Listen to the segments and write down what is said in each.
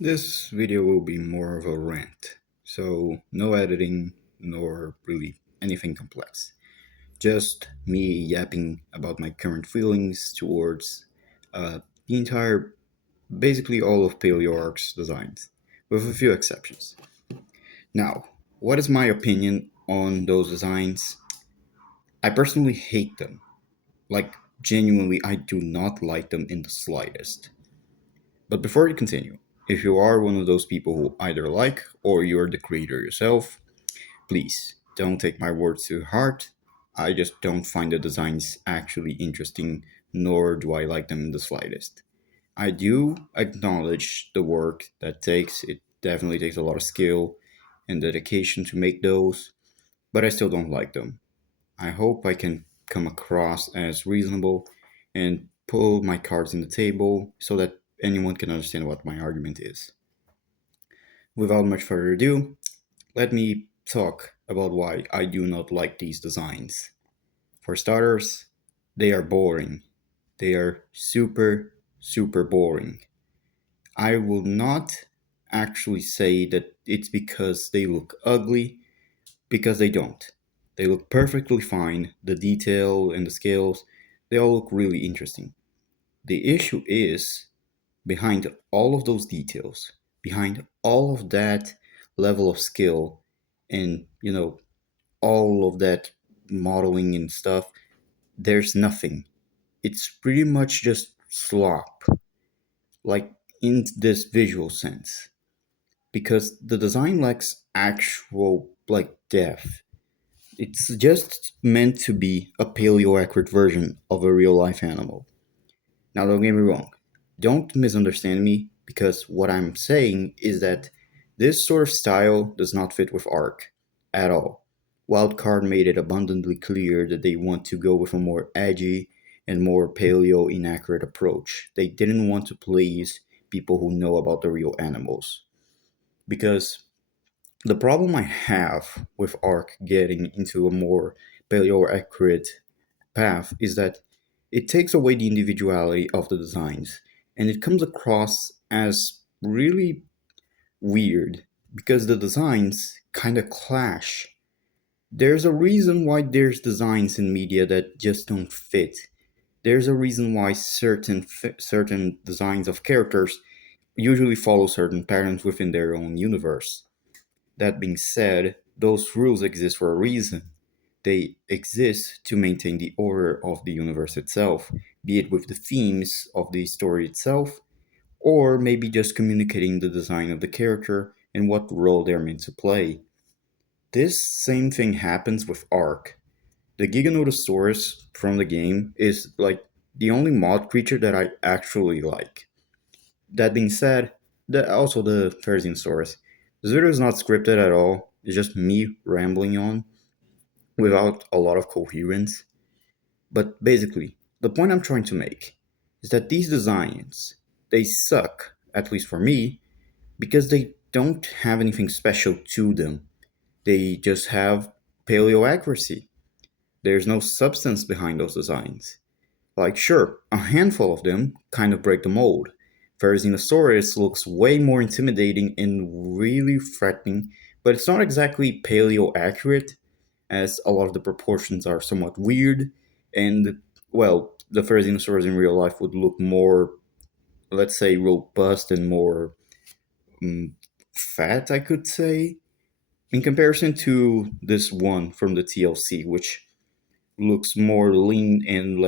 This video will be more of a rant, so no editing nor really anything complex. Just me yapping about my current feelings towards the entire, basically all of PaleoArc's designs, with a few exceptions. Now, what is my opinion on those designs? I personally hate them. Like, genuinely, I do not like them in the slightest. But before we continue, if you are one of those people who either like or you're the creator yourself, please don't take my words to heart. I just don't find the designs actually interesting, nor do I like them in the slightest. I do acknowledge the work that takes. It definitely takes a lot of skill and dedication to make those, but I still don't like them. I hope I can come across as reasonable and pull my cards in the table so that anyone can understand what my argument is. Without much further ado, let me talk about why I do not like these designs. For starters, they are boring. They are super boring. I will not actually say that it's because they look ugly, because they don't. They look perfectly fine. The detail and the scales, they all look really interesting. The issue is behind all of those details, behind all of that level of skill and, all of that modeling and stuff, there's nothing. It's pretty much just slop, like in this visual sense, because the design lacks actual, like, depth. It's just meant to be a paleo accurate version of a real life animal. Now, don't get me wrong. Don't misunderstand me, because what I'm saying is that this sort of style does not fit with ARK at all. Wildcard made it abundantly clear that they want to go with a more edgy and more paleo inaccurate approach. They didn't want to please people who know about the real animals. Because the problem I have with ARK getting into a more paleo accurate path is that it takes away the individuality of the designs, and it comes across as really weird because the designs kind of clash. There's a reason why there's designs in media that just don't fit. There's a reason why certain designs of characters usually follow certain patterns within their own universe. That being said, those rules exist for a reason. They exist to maintain the order of the universe itself, be it with the themes of the story itself, or maybe just communicating the design of the character and what role they're meant to play. This same thing happens with ARK. The Giganotosaurus from the game is like the only mod creature that I actually like. That being said, also the Therizinosaurus. This video is not scripted at all. It's just me rambling on without a lot of coherence. But basically, the point I'm trying to make is that these designs, they suck, at least for me, because they don't have anything special to them. They just have paleo accuracy. There's no substance behind those designs. Like, sure, a handful of them kind of break the mold. Therizinosaurus looks way more intimidating and really threatening, but it's not exactly paleo accurate, as a lot of the proportions are somewhat weird, and, well, the Therizinosaurus in real life would look more, let's say, robust and more mm, fat, I could say, in comparison to this one from the TLC, which looks more lean and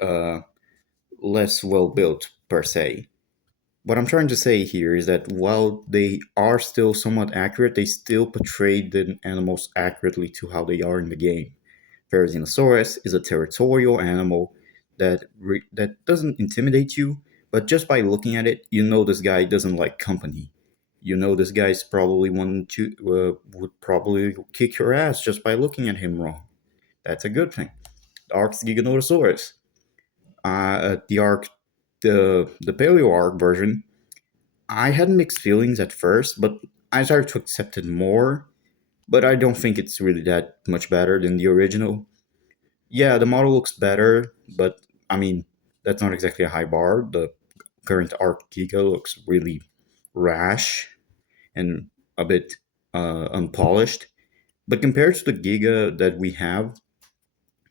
uh, less well built per se. What I'm trying to say here is that while they are still somewhat accurate, they still portray the animals accurately to how they are in the game. Therizinosaurus is a territorial animal that doesn't intimidate you, but just by looking at it, you know this guy doesn't like company. You know this guy's probably one to would probably kick your ass just by looking at him wrong. That's a good thing. The Ark's Giganotosaurus. The Ark, the Paleo Ark version, I had mixed feelings at first, but I started to accept it more. But I don't think it's really that much better than the original. Yeah, the model looks better, but I mean, that's not exactly a high bar. The current ARK Giga looks really rash and a bit unpolished. But compared to the Giga that we have,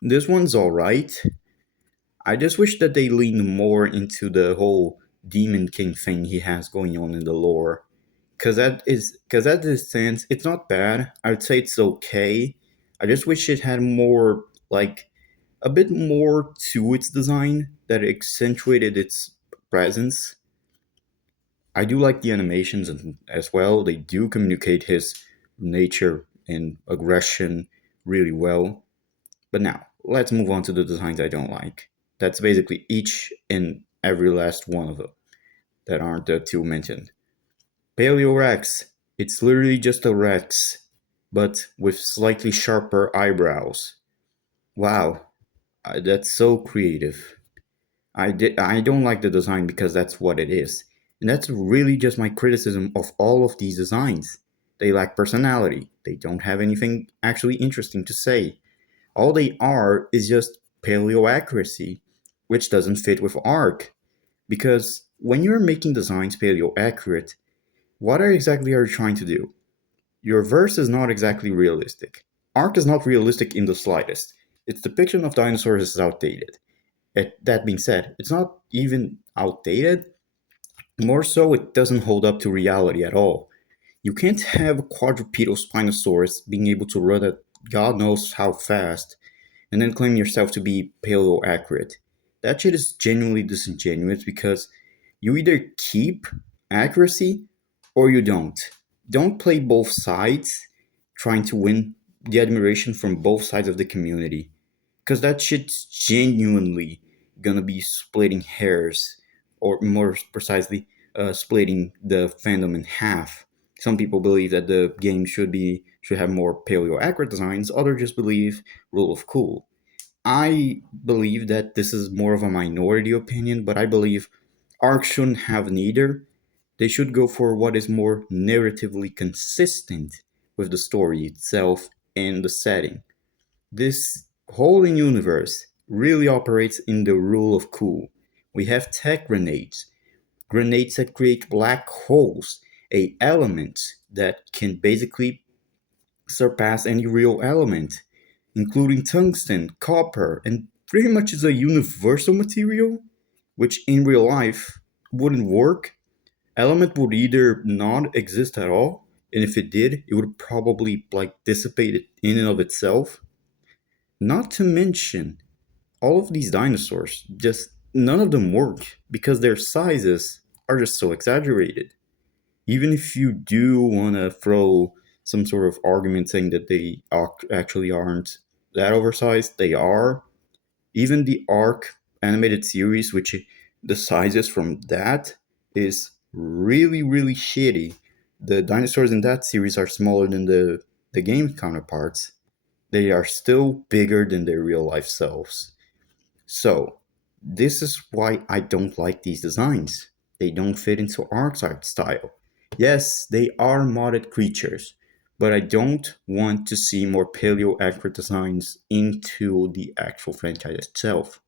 this one's alright. I just wish that they leaned more into the whole Demon King thing he has going on in the lore. Because at this sense, it's not bad. I would say it's okay. I just wish it had more, like, a bit more to its design that accentuated its presence. I do like the animations as well. They do communicate his nature and aggression really well. But now, let's move on to the designs I don't like. That's basically each and every last one of them that aren't the two mentioned. Paleo Rex. It's literally just a Rex, but with slightly sharper eyebrows. Wow, that's so creative. I don't like the design because that's what it is. And that's really just my criticism of all of these designs. They lack personality. They don't have anything actually interesting to say. All they are is just paleo accuracy, which doesn't fit with ARK. Because when you're making designs paleo accurate, what exactly are you trying to do? Your verse is not exactly realistic. ARK is not realistic in the slightest. Its depiction of dinosaurs is outdated. That being said, it's not even outdated. More so, it doesn't hold up to reality at all. You can't have a quadrupedal Spinosaurus being able to run at God knows how fast and then claim yourself to be paleo accurate. That shit is genuinely disingenuous because you either keep accuracy or you don't. Don't play both sides trying to win the admiration from both sides of the community. Because that shit's genuinely gonna be splitting hairs, or more precisely, splitting the fandom in half. Some people believe that the game should have more paleo accurate designs. Others just believe rule of cool. I believe that this is more of a minority opinion, but I believe ARC shouldn't have neither. They should go for what is more narratively consistent with the story itself and the setting. This whole universe really operates in the rule of cool. We have tech grenades, grenades that create black holes, a element that can basically surpass any real element, including tungsten, copper, and pretty much is a universal material, which in real life wouldn't work. Element would either not exist at all, and if it did, it would probably like dissipate it in and of itself. Not to mention, all of these dinosaurs, just none of them work because their sizes are just so exaggerated. Even if you do want to throw some sort of argument saying that they actually aren't that oversized, they are. Even the ARK animated series, which the sizes from that is really, really shitty. The dinosaurs in that series are smaller than the game counterparts. They are still bigger than their real life selves. So, this is why I don't like these designs. They don't fit into ARC's art style. Yes, they are modded creatures, but I don't want to see more paleo accurate designs into the actual franchise itself.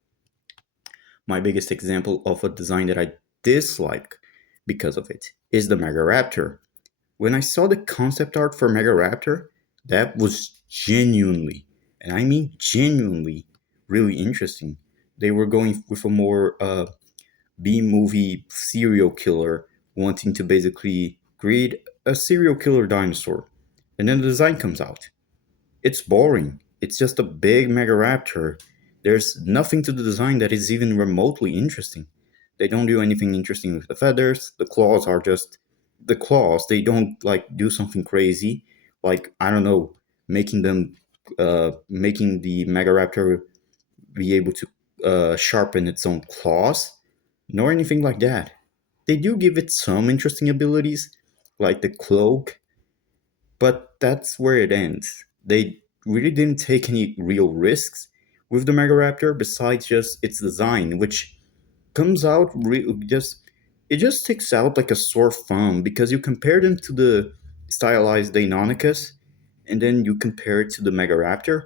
My biggest example of a design that I dislike because of it is the Megaraptor. When I saw the concept art for Megaraptor, that was genuinely, and I mean genuinely, really interesting. They were going with a more B movie serial killer, wanting to basically create a serial killer dinosaur. And then the design comes out. It's boring. It's just a big Megaraptor. There's nothing to the design that is even remotely interesting. They don't do anything interesting with the feathers. The claws are just the claws. They don't like do something crazy, like I don't know, making the Megaraptor be able to sharpen its own claws, nor anything like that. They do give it some interesting abilities, like the cloak, but that's where it ends. They really didn't take any real risks with the Megaraptor besides just its design, which comes out just it just sticks out like a sore thumb because you compare them to the stylized Deinonychus and then you compare it to the Megaraptor.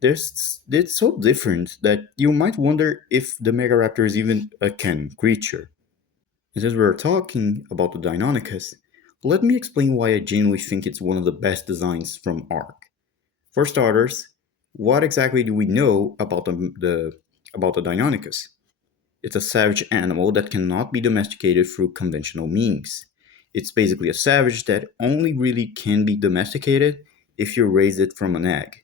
It's so different that you might wonder if the Megaraptor is even a canon creature. And since we're talking about the Deinonychus, let me explain why I genuinely think it's one of the best designs from ARK. For starters, what exactly do we know about the Deinonychus? It's a savage animal that cannot be domesticated through conventional means. It's basically a savage that only really can be domesticated if you raise it from an egg.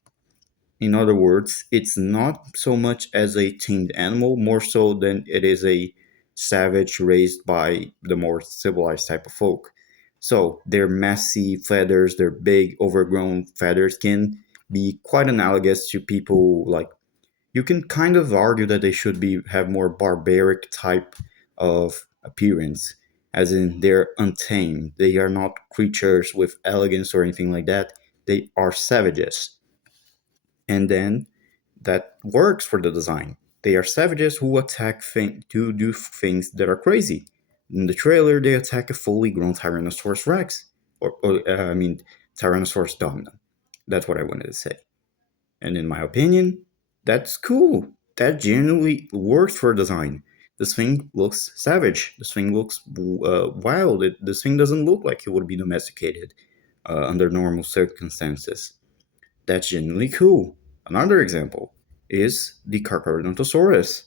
In other words, it's not so much as a tamed animal, more so than it is a savage raised by the more civilized type of folk. So their messy feathers, their big overgrown feathers can be quite analogous to people like you can kind of argue that they should be have more barbaric type of appearance, as in they're untamed. They are not creatures with elegance or anything like that. They are savages. And then that works for the design. They are savages who to do things that are crazy. In the trailer, they attack a fully grown Tyrannosaurus Rex, I mean Tyrannosaurus Dominant. That's what I wanted to say. And in my opinion, that's cool. That genuinely works for design. This thing looks savage. This thing looks wild. This thing doesn't look like it would be domesticated under normal circumstances. That's genuinely cool. Another example is the Carcharodontosaurus.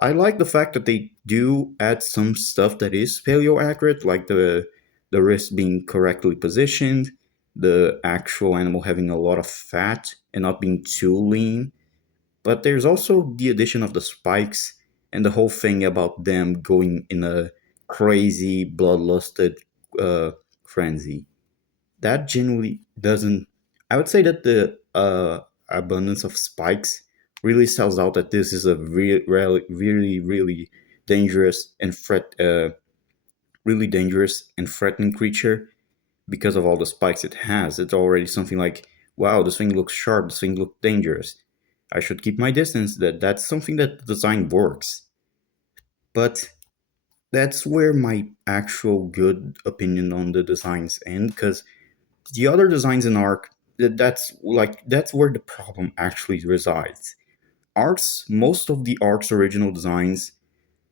I like the fact that they do add some stuff that is paleo accurate, like the wrist being correctly positioned, the actual animal having a lot of fat and not being too lean. But there's also the addition of the spikes and the whole thing about them going in a crazy bloodlusted uh, frenzy that genuinely doesn't. I would say that the abundance of spikes really sells out that this is a really dangerous and really dangerous and threatening creature because of all the spikes it has. It's already something like, wow, this thing looks sharp, this thing looks dangerous. I should keep my distance. That's something that the design works. But that's where my actual good opinion on the designs end because the other designs in ARC, that's where the problem actually resides. ARC's most of the ARC's original designs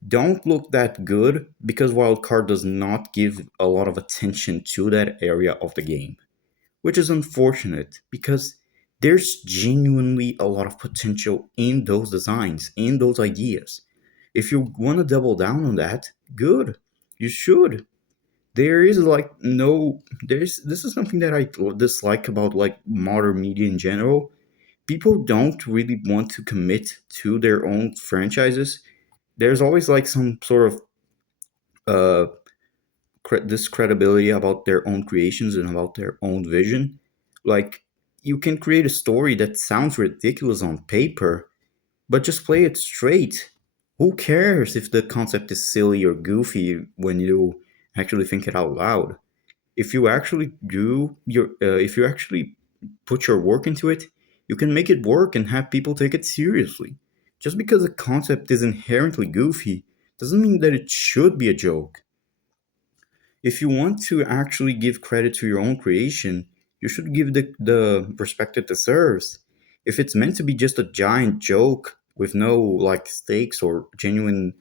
don't look that good because Wildcard does not give a lot of attention to that area of the game, which is unfortunate because there's genuinely a lot of potential in those designs, in those ideas. If you want to double down on that, good. You should. There is like no there's this is something that I dislike about like modern media in general. People don't really want to commit to their own franchises. There's always like some sort of uh discredibility about their own creations and about their own vision. Like you can create a story that sounds ridiculous on paper, but just play it straight. Who cares if the concept is silly or goofy when you actually think it out loud? If you actually if you actually put your work into it, you can make it work and have people take it seriously. Just because a concept is inherently goofy doesn't mean that it should be a joke. If you want to actually give credit to your own creation, you should give the respect it deserves. If it's meant to be just a giant joke with no like stakes or genuine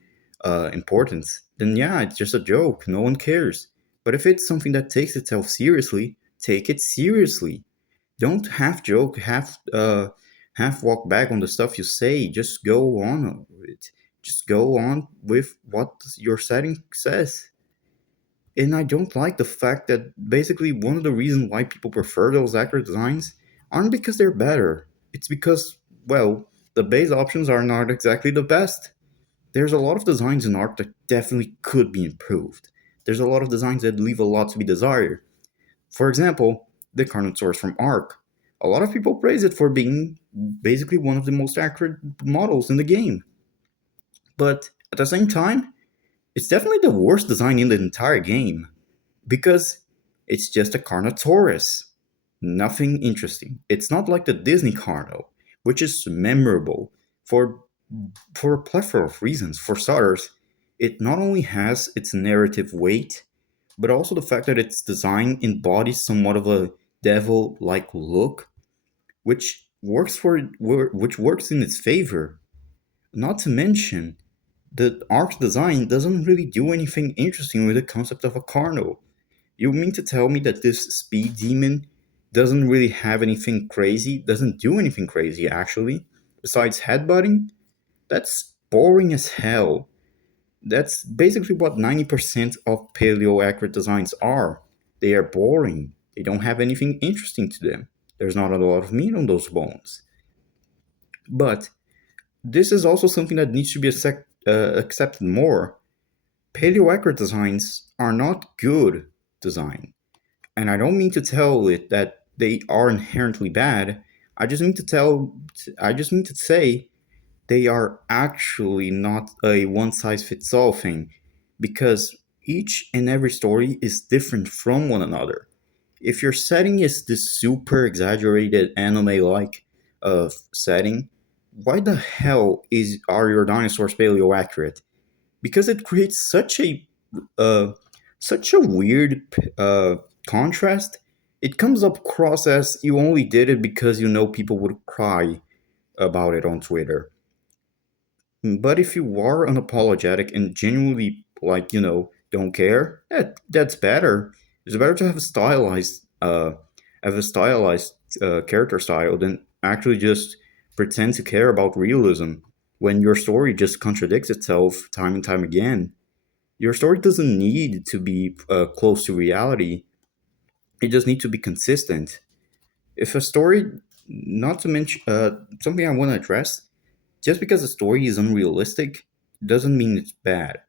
importance, then yeah, it's just a joke. No one cares. But if it's something that takes itself seriously, take it seriously. Don't half joke, half walk back on the stuff you say. Just go on with it. Just go on with what your setting says. And I don't like the fact that basically one of the reasons why people prefer those accurate designs aren't because they're better. It's because, well, the base options are not exactly the best. There's a lot of designs in art that definitely could be improved. There's a lot of designs that leave a lot to be desired. For example, the Carnosaurus from ARK. A lot of people praise it for being basically one of the most accurate models in the game. But at the same time, it's definitely the worst design in the entire game because it's just a Carnotaurus. Nothing interesting. It's not like the Disney Carno, which is memorable for for a plethora of reasons. For starters, it not only has its narrative weight, but also the fact that its design embodies somewhat of a devil-like look, which works in its favor. Not to mention The ARK design doesn't really do anything interesting with the concept of a Carno. You mean to tell me that this speed demon doesn't really have anything crazy, doesn't do anything crazy actually, besides headbutting? That's boring as hell. That's basically what 90% of paleo accurate designs are. They are boring. They don't have anything interesting to them. There's not a lot of meat on those bones. But this is also something that needs to be accepted more. Paleo accurate designs are not good design. And I don't mean to tell it that they are inherently bad. I just mean to tell I just mean to say they are actually not a one size fits all thing because each and every story is different from one another. If your setting is this super exaggerated anime like setting, why the hell are your dinosaurs paleo accurate? Because it creates uh, such a weird uh, contrast. It comes up across as you only did it because you know people would cry about it on Twitter. But if you are unapologetic and genuinely don't care, that's better. It's better to have a stylized character style than actually just pretend to care about realism when your story just contradicts itself time and time again. Your story doesn't need to be close to reality. It just needs to be consistent. If a story, not to mention something I want to address, just because a story is unrealistic doesn't mean it's bad.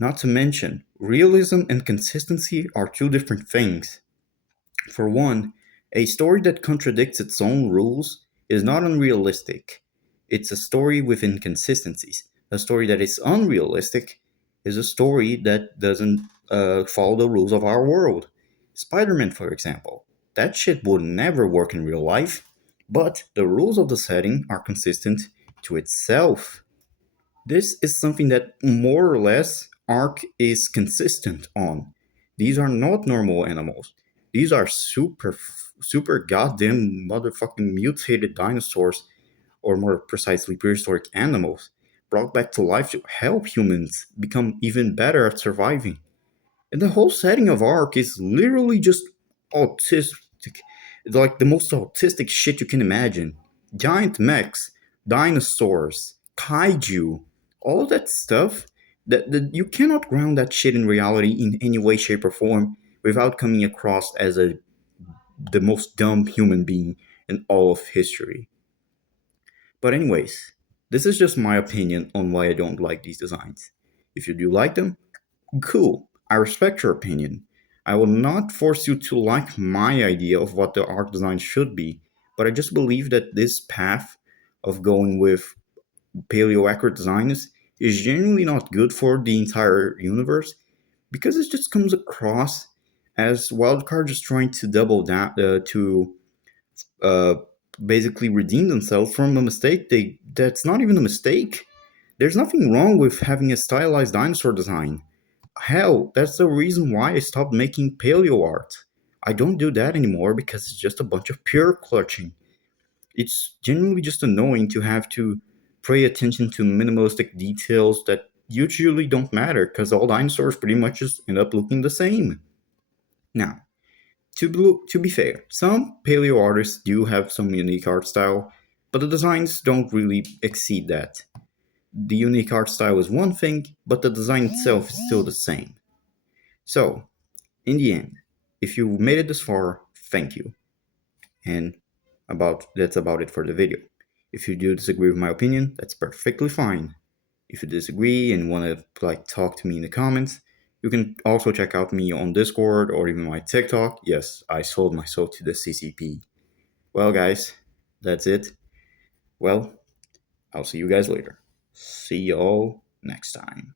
Not to mention, realism and consistency are two different things. For one, a story that contradicts its own rules is not unrealistic. It's a story with inconsistencies. A story that is unrealistic is a story that doesn't follow the rules of our world. Spider Man, for example. That shit would never work in real life, but the rules of the setting are consistent to itself. This is something that more or less ARK is consistent on. These are not normal animals. These are super goddamn motherfucking mutated dinosaurs, or more precisely, prehistoric animals, brought back to life to help humans become even better at surviving. And the whole setting of ARK is literally just autistic. It's like the most autistic shit you can imagine. Giant mechs, dinosaurs, kaiju, all that stuff that you cannot ground that shit in reality in any way, shape, or form without coming across as the most dumb human being in all of history. But anyways, this is just my opinion on why I don't like these designs. If you do like them, cool. I respect your opinion. I will not force you to like my idea of what the art design should be, but I just believe that this path of going with paleo accurate designs is genuinely not good for the entire universe because it just comes across as Wildcard just trying to double down to uh, basically redeem themselves from a mistake that's not even a mistake. There's nothing wrong with having a stylized dinosaur design. Hell, that's the reason why I stopped making paleo art. I don't do that anymore because it's just a bunch of pure clutching. It's genuinely just annoying to have to pay attention to minimalistic details that usually don't matter because all dinosaurs pretty much just end up looking the same. Now, to be fair, some paleo artists do have some unique art style, but the designs don't really exceed that. The unique art style is one thing, but the design itself is still the same. So, in the end, if you made it this far, thank you. And that's about it for the video. If you do disagree with my opinion, that's perfectly fine. If you disagree and want to talk to me in the comments, you can also check out me on Discord or even my TikTok. Yes, I sold my soul to the CCP. Well, guys, that's it. Well, I'll see you guys later. See y'all next time.